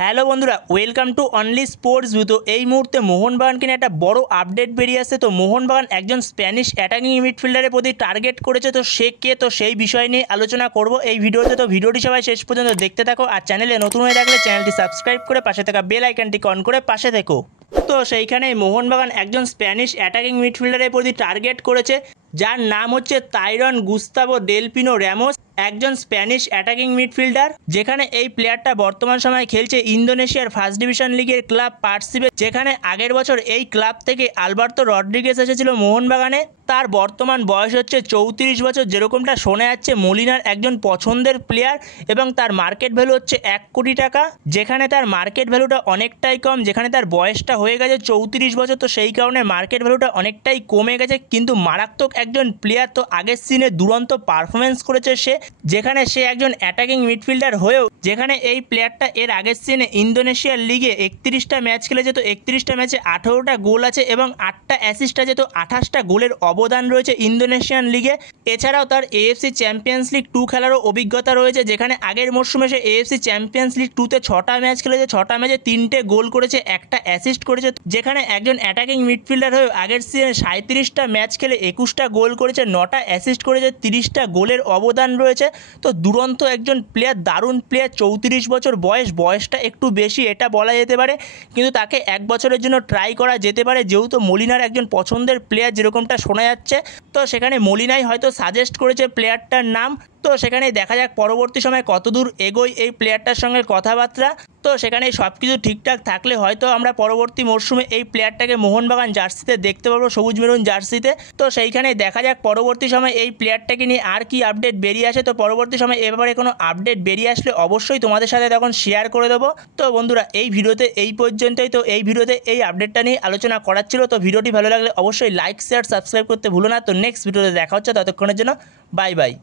Hello বন্ধুরা, welcome to only sports view. তো এই মুহূর্তে মোহনবাগানকে নিয়ে একটা বড় আপডেট বেরিয়ে আসছে। তো মোহনবাগান একজন স্প্যানিশ অ্যাটাকিং মিডফিল্ডারের প্রতি টার্গেট করেছে। তো সে কে, তো সেই বিষয় নিয়ে আলোচনা করব এই ভিডিওতে। তো ভিডিওটি সবাই শেষ পর্যন্ত দেখতে থাকো, আর চ্যানেলে নতুন হয়ে থাকলে চ্যানেলটি সাবস্ক্রাইব করে পাশে থাকা বেল আইকনটি অন করে পাশে থেকো। তো সেইখানেই মোহনবাগান একজন স্প্যানিশ অ্যাটাকিং মিডফিল্ডারের প্রতি টার্গেট করেছে, যার নাম হচ্ছে তাইরন গুস্তাভো ডেল পিনো র্যামোস, একজন স্প্যানিশ অ্যাটাকিং মিডফিল্ডার। যেখানে এই প্লেয়ারটা বর্তমান সময়ে খেলছে ইন্দোনেশিয়ার ফার্স্ট ডিভিশন লিগের ক্লাব পার্সিবে, যেখানে আগের বছর এই ক্লাব থেকে আলবার্তো রড্রিগেজ এসেছিল মোহনবাগানে। তার বর্তমান বয়স হচ্ছে 34 বছর, যেরকমটা শোনা যাচ্ছে মলিনার একজন পছন্দের প্লেয়ার, এবং তার মার্কেট ভ্যালু হচ্ছে 1 কোটি টাকা। যেখানে তার মার্কেট ভ্যালুটা অনেকটাই কম, যেখানে তার বয়সটা হয়ে গেছে 34 বছর, তো সেই কারণে মার্কেট ভ্যালুটা অনেকটাই কমে গেছে। কিন্তু মারাত্মক একজন প্লেয়ার, তো আগের সিনে দুরন্ত পারফরমেন্স করেছে সে, যেখানে সে একজন অ্যাটাকিং মিডফিল্ডার হয়েও, যেখানে এই প্লেয়ারটা এর আগের সিনে ইন্দোনেশিয়ার লিগে 31টা ম্যাচ খেলেছে। তো 31টা ম্যাচে 18টা গোল আছে এবং 8টা অ্যাসিস্ট আছে। তো 28টা গোলের অবদান রয়েছে ইন্দোনেশিয়ান লিগে। এছাড়াও তার এএফসি চ্যাম্পিয়ন্স লিগ 2 খেলারও অভিজ্ঞতা রয়েছে, যেখানে আগের মরশুমে সে এএফসি চ্যাম্পিয়ন্স লিগ 2তে 6টা ম্যাচ খেলেছে, 6টা ম্যাচে 3টে গোল করেছে, 1টা অ্যাসিস্ট করেছে। যেখানে একজন অ্যাটাকিং মিডফিল্ডার হয়েও আগের সিজনে 37টা ম্যাচ খেলে 21টা গোল করেছে, 9টা অ্যাসিস্ট করেছে, 30টা গোলের অবদান রয়েছে। তো দুরন্ত একজন প্লেয়ার, দারুণ প্লেয়ার। 34 বছর বয়সটা একটু বেশি এটা বলা যেতে পারে, কিন্তু তাকে 1 বছরের জন্য ট্রাই করা যেতে পারে, যেহেতু মলিনার একজন পছন্দের প্লেয়ার যেরকমটা শোনা যাচ্ছে। তো সেখানে মলিনাই হয়তো সাজেস্ট করেছে প্লেয়ারটার নাম। তো সেখানে দেখা যাক পরবর্তী সময় কতদূর এগোয় এই প্লেয়ারটার সঙ্গে কথাবার্তা। তো সেখানে সব কিছু ঠিকঠাক থাকলে হয়তো আমরা পরবর্তী মরশুমে এই প্লেয়ারটাকে মোহনবাগান জার্সিতে দেখতে পারবো, সবুজ মেরুন জার্সিতে। তো সেইখানে দেখা যাক পরবর্তী সময় এই প্লেয়ারটাকে নিয়ে আর কি আপডেট বেরিয়ে আসে। তো পরবর্তী সময় এ ব্যাপারে কোনো আপডেট বেরিয়ে আসলে অবশ্যই তোমাদের সাথে তখন শেয়ার করে দেবো। তো বন্ধুরা, এই ভিডিওতে এই পর্যন্তই। তো এই ভিডিওতে এই আপডেটটা নিয়ে আলোচনা করার ছিল। তো ভিডিওটি ভালো লাগলে অবশ্যই লাইক, শেয়ার, সাবস্ক্রাইব করতে ভুলো না। তো নেক্সট ভিডিওতে দেখা হচ্ছে, ততক্ষণের জন্য বাই বাই।